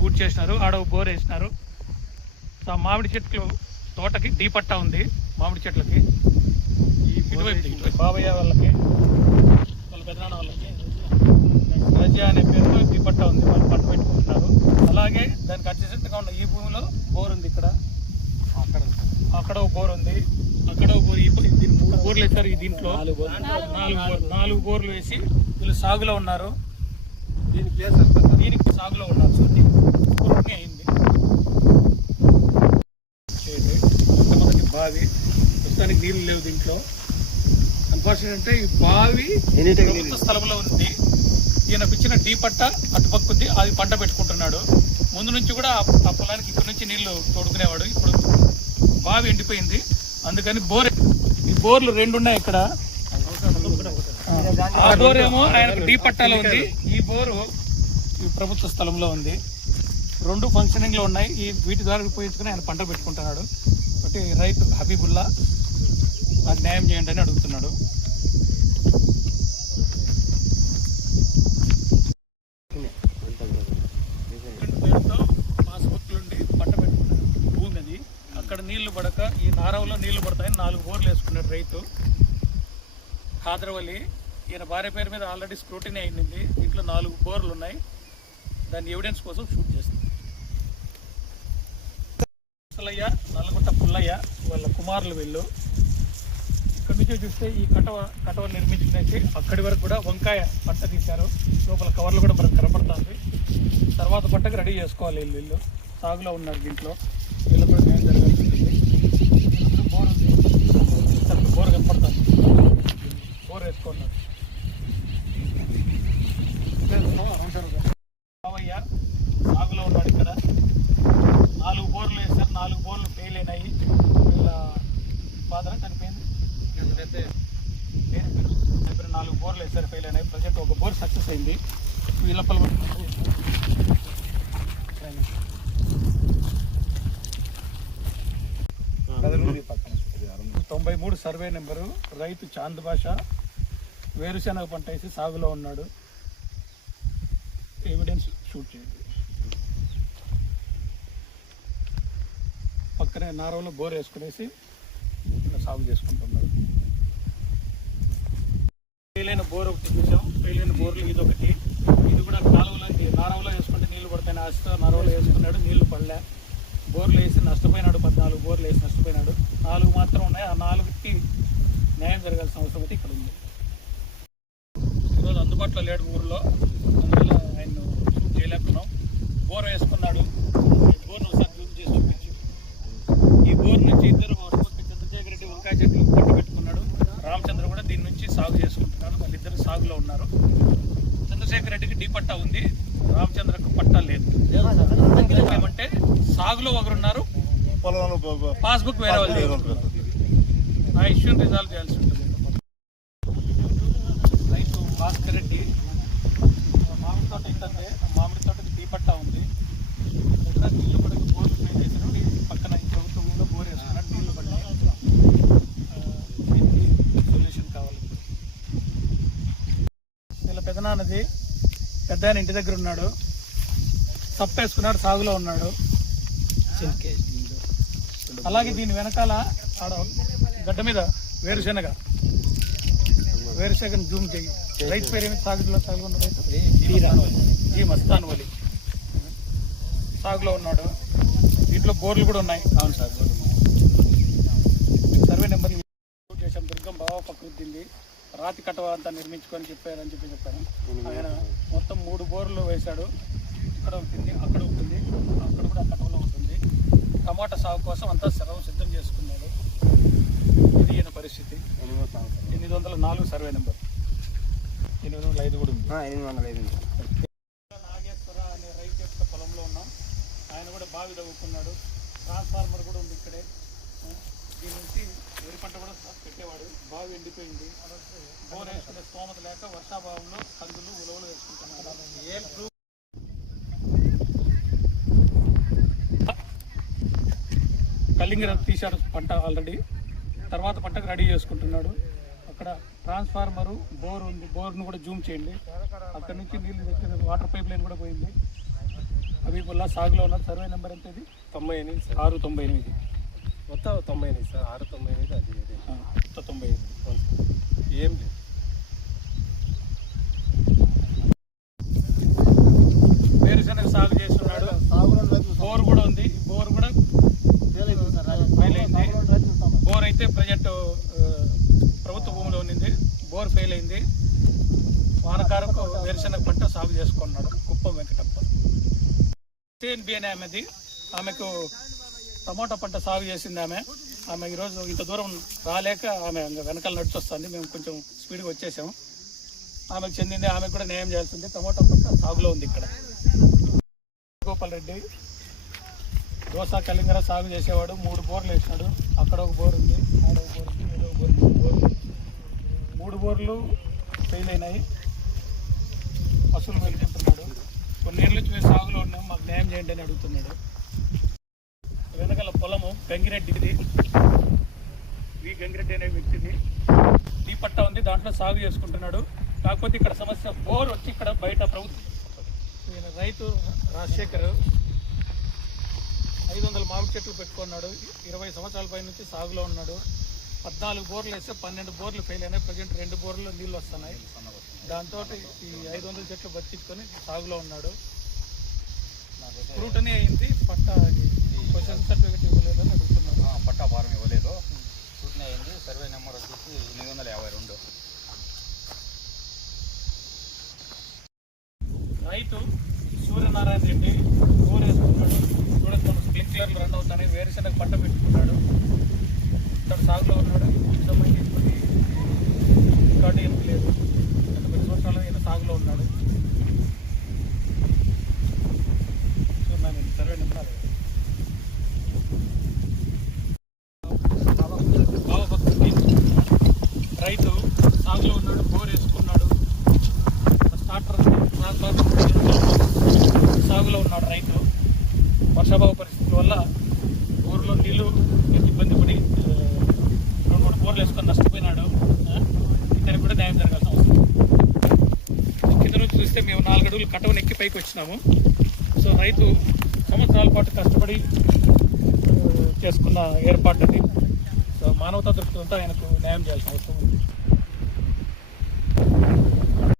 Boot చేసినారు, ఆడ bore వేసినారు. సో మామిడి చెట్లు తోటకి డీ పట్టా ఉంది. మామిడి చెట్లకి ఇటువైపు బాబయ్య వాళ్ళకి, వాళ్ళ పెద్దనాన్న వాళ్ళకి రజా అనే పేరుతో డీ పట్టా ఉంది. వాళ్ళు పంట పెట్టుకుంటున్నారు. అలాగే దానికి అడ్జస్ట్గా ఉన్న ఈ భూమిలో బోర్ ఉంది. ఇక్కడ అక్కడ ఒక బోర్ ఉంది, అక్కడ ఒక బోర్. దీన్ని 3 బోర్లు వేశారు. ఈ దీంట్లో 4 బోర్లు వేసి వీళ్ళు సాగులో ఉన్నారు. దీనికి సాగులో ఉన్నారు. పూర్వమే అయింది. మొట్టమొదటి బావి, ప్రస్తుతానికి నీళ్ళు లేవు దీంట్లో. అన్ఫార్చునేట్ అంటే ఈ బావి ప్రభుత్వ స్థలంలో ఉంది. ఈయన పిచ్చిన డీ పట్ట అటుపక్క ఉంది, అది పంట పెట్టుకుంటున్నాడు. ముందు నుంచి కూడా ఆ పొలానికి ఇక్కడ నుంచి నీళ్లు తోడుకునేవాడు. ఇప్పుడు బావి ఎండిపోయింది, అందుకని ఈ బోర్లు 2 ఉన్నాయి ఇక్కడ. ఆ బోర్ ఏమో ఆయనకు డీ పట్టాలో ఉంది, ఈ బోరు ఈ ప్రభుత్వ స్థలంలో ఉంది. 2 ఫంక్షనింగ్ లో ఉన్నాయి. వీటి ద్వారా ఉపయోగించుకుని ఆయన పంట పెట్టుకుంటున్నాడు. ఒకటి రైతు హబీబుల్లా నాకు న్యాయం చేయండి అని అడుగుతున్నాడు. పంట పెట్టుకున్నాడు. భూమి అది అక్కడ నీళ్లు పడక ఈ నారవలో నీళ్లు పడతాయని 4 బోర్లు వేసుకున్నాడు రైతు హాదరవల్లి. ఈయన భార్య పేరు మీద ఆల్రెడీ స్క్రూటినీ అయింది. దీంట్లో 4 బోర్లు ఉన్నాయి. దాన్ని ఎవిడెన్స్ కోసం షూట్ చేస్తుంది. పుల్లయ్య, నల్లగుట్ట పుల్లయ్య వాళ్ళ కుమారులు వీళ్ళు. ఇక్కడ నుంచి చూస్తే ఈ కటవ నిర్మించుకునేసి అక్కడి వరకు కూడా వంకాయ పంట తీశారు. లోపల కవర్లు కూడా మనకు కనపడుతుంది. తర్వాత పంటకు రెడీ చేసుకోవాలి. వీళ్ళు సాగులో ఉన్నారు. దీంట్లో వీళ్ళు కూడా న్యాయం జరగాల్సి ఉంటుంది. బోర్ ఉంది, బోర్ కనపడుతుంది. బోర్ వేసుకున్నారు. బావయ్య సాగులో ఉన్నాడు. ఇక్కడ 4 బోర్లు వేస్తారు. 4 బోర్లు ఫెయిల్ అయినాయి. వీళ్ళ ఫాదర్ చనిపోయింది. 4 బోర్లు వేస్తారు, ఫెయిల్ అయినాయి. ప్రజెంట్ ఒక బోర్ సక్సెస్ అయింది. వీళ్ళ 93 సర్వే నెంబరు. రైతు చాంద్ భాష వేరుశెనగ పంట వేసి సాగులో ఉన్నాడు. ఎవిడెన్స్ షూట్ చేయండి. పక్కనే నారవలో బోర్ వేసుకునేసి సాగు చేసుకుంటున్నాడు. ఫెయిలైన బోర్ ఒకటి చూసాం. ఫెయిలైన బోర్లు ఇది ఒకటి. ఇది కూడా కాలువలో నారవలో వేసుకుంటే నీళ్లు పడతాయని ఆశతో నారవలో వేసుకున్నాడు. నీళ్లు పడలే. బోర్లు వేసి నష్టపోయినాడు. 14 బోర్లు వేసి నష్టపోయినాడు. 4 మాత్రం ఉన్నాయి. ఆ 4కి న్యాయం జరగాల్సిన అవసరం అయితే ఇక్కడ ఉంది. ఈరోజు అందుబాటులో లేడు ఊరిలో, అందువల్ల ఆయన షూట్ చేయలేకున్నాం. బోర్ వేసుకున్నాడు. ఈ బోర్ను ఒకసారి జూమ్ చేసి చూపించు. ఈ బోర్ నుంచి ఇద్దరు చంద్రశేఖర్ రెడ్డి వంకాయ చెట్లు పంట పెట్టుకున్నాడు. రామచంద్ర కూడా దీని నుంచి సాగు చేసుకుంటున్నాడు. వాళ్ళిద్దరు సాగులో ఉన్నారు. చంద్రశేఖర్ రెడ్డికి డీ పట్టా ఉంది, రామచంద్రకు పట్టా లేదు. ఏమంటే సాగులో ఒకరున్నారు, పాస్బుక్ వేరే వాళ్ళు. ఆ ఇష్యూని రిజాల్వ్ చేయాల్సి ఉంటుంది. రైతు భాస్కర్ రెడ్డి మామిడి తోట ఏంటంటే మామిడి తోటకి డీ పట్టా ఉంది. దగ్గర నీళ్లు పడక బోర్లు ప్లే చేశారు. పక్కన ప్రభుత్వంలో బోర్ వేసుకున్నాడు. నీళ్లు పడినాయి. దీనికి సొల్యూషన్ కావాలి. వీళ్ళ పెదనాన్నది పెద్ద ఆయన ఇంటి దగ్గర ఉన్నాడు. తప్పేసుకున్నాడు, సాగులో ఉన్నాడు. అలాగే దీని వెనకాల ఆడ గడ్డ మీద వేరుశెనగ జూమ్ చేయి. రైతు పేరు ఏమి సాగులో ఉన్న రైతు ఈ మస్తాన్ వలి సాగులో ఉన్నాడు. దీంట్లో బోర్లు కూడా ఉన్నాయి. అవును సార్. సర్వే నెంబర్ చేశాం. దుర్గం బావ ప్రకృతింది. రాతి కటవ అంతా నిర్మించుకొని చెప్పారని చెప్పాను. ఆయన మొత్తం 3 బోర్లు వేశాడు. ఇక్కడ ఉంటుంది, అక్కడ ఉంటుంది, అక్కడ కూడా కటవలో ఉంటుంది. టమాటా సాగు కోసం అంతా సర్వం సిద్ధం చేసుకున్నాడు. ఇది ఈయన పరిస్థితి. 804 సర్వే నెంబర్. 805 కూడా ఉంది. 805 నాగేశ్వర అనే రైతు యొక్క పొలంలో ఉన్నాం. ఆయన కూడా బావి తవ్వుకున్నాడు. ట్రాన్స్ఫార్మర్ కూడా ఉంది ఇక్కడే. దీని నుంచి వరి పంట కూడా పెట్టేవాడు. బావి ఎండిపోయింది. బోర్ వేసుకునే స్తోమత లేక వర్షాభావంలో కందులు ఉలవలు వేసుకుంటున్నాడు. కలింగర తీశాడు పంట ఆల్రెడీ, తర్వాత పంటకు రెడీ చేసుకుంటున్నాడు. అక్కడ ట్రాన్స్ఫార్మరు బోర్ ఉంది, బోర్ను కూడా జూమ్ చేయండి. అక్కడ నుంచి నీళ్ళు తెచ్చేది వాటర్ పైప్ లైన్ కూడా పోయింది. అవి వల్ల సాగులో ఉన్నారు. సర్వే నెంబర్ ఎంత ఇది? 98 సార్. 698 మొత్తం 98 సార్. 698 అది 95. ఏం లేదు. వేరుశనగ సాగు చేస్తున్నాడు. బోర్ కూడా ఉంది. బోర్ కూడా ఫెయిల్ అయింది. బోర్ అయితే ప్రజెంట్ ప్రభుత్వ భూమిలో ఉన్నింది. బోర్ ఫెయిల్ అయింది. వానకారకు వేరుశనగ పంట సాగు చేసుకున్నాడు కుప్పం వెంకటప్ప. బి అనే ఆమెది. ఆమెకు టమోటా పంట సాగు చేసింది. ఆమె ఈరోజు ఇంత దూరం రాలేక ఆమె వెనకాల నడిచొస్తుంది. మేము కొంచెం స్పీడ్గా వచ్చేసాము. ఆమెకు చెందింది. ఆమెకు కూడా న్యాయం చేయాల్సింది. టమోటా పంట సాగులో ఉంది. ఇక్కడ గోపాల్ రెడ్డి దోస కలింగర సాగు చేసేవాడు. 3 బోర్లు వేసినాడు. అక్కడ ఒక బోర్ ఉంది, ఆడ ఒక బోర్ ఉంది, ఏదో బోర్, 3 బోర్లు ఫెయిల్ అయినాయి. పశువులు వెళ్ళుకుంటున్నాడు. కొన్నేళ్ళ నుంచి మేము సాగులో ఉన్నాము, మాకు న్యాయం చేయండి అని అడుగుతున్నాడు. వెనకాల పొలము గంగిరెడ్డిది. వి గంగిరెడ్డి అనే వ్యక్తిది ఈ పట్ట ఉంది. దాంట్లో సాగు చేసుకుంటున్నాడు. కాకపోతే ఇక్కడ సమస్య బోర్ వచ్చి ఇక్కడ బయట ప్రభుత్వం ఈయన రైతు రాజశేఖర్ 500 మామిడి చెట్లు పెట్టుకున్నాడు. 20 సంవత్సరాల పై నుంచి సాగులో ఉన్నాడు. 14 బోర్లు వేస్తే 12 బోర్లు ఫెయిల్ అయినాయి. ప్రజెంట్ 2 బోర్లు నీళ్ళు వస్తున్నాయి. దాంతో ఈ 500 చెట్లు బతికించుకొని సాగులో ఉన్నాడు. ఫ్రూట్ అని అయింది. పట్ట పొజిషన్ సర్టిఫికేట్ ఇవ్వలేదు అని అడుగుతున్నాడు. పట్టా ఫారం ఇవ్వలేదు. ఫ్రూట్నే అయింది. సర్వే నెంబర్ వచ్చేసి 852. రైతు సూర్యనారాయణ రెడ్డి బోర్ వేసుకున్నాడు. చూడండి స్ప్రింక్లర్లు రన్ అవుతాయి. వేరుశనగ పంట పెట్టుకున్నాడు. ఇక్కడ సాగులో ఉన్నాడు. సంబంధించి రికార్డు ఏం లేదు. గత 10 సంవత్సరాలు ఈయన సాగులో ఉన్నాడు. చూడండి సర్వే నెంబర్ రైతు సాగులో ఉన్నాడు. బోర్ వేసుకున్నాడు. స్టార్టర్ సాగులో ఉన్నాడు రైతు. వర్షాభావ పరిస్థితుల వల్ల ఊరిలో నీళ్లు ఇబ్బంది పడి 2-3 బోర్లు వేసుకొని నష్టపోయినాడు. ఇతనికి కూడా న్యాయం జరగాల్సిన అవసరం. కింద నుంచి చూస్తే మేము 4 అడుగులు కటవను ఎక్కి పైకి వచ్చినాము. సో రైతు సంవత్సరాల పాటు కష్టపడి చేసుకున్న ఏర్పాటు అది. సో మానవతా దృష్టితో ఆయనకు న్యాయం చేయాల్సిన అవసరం ఉంది.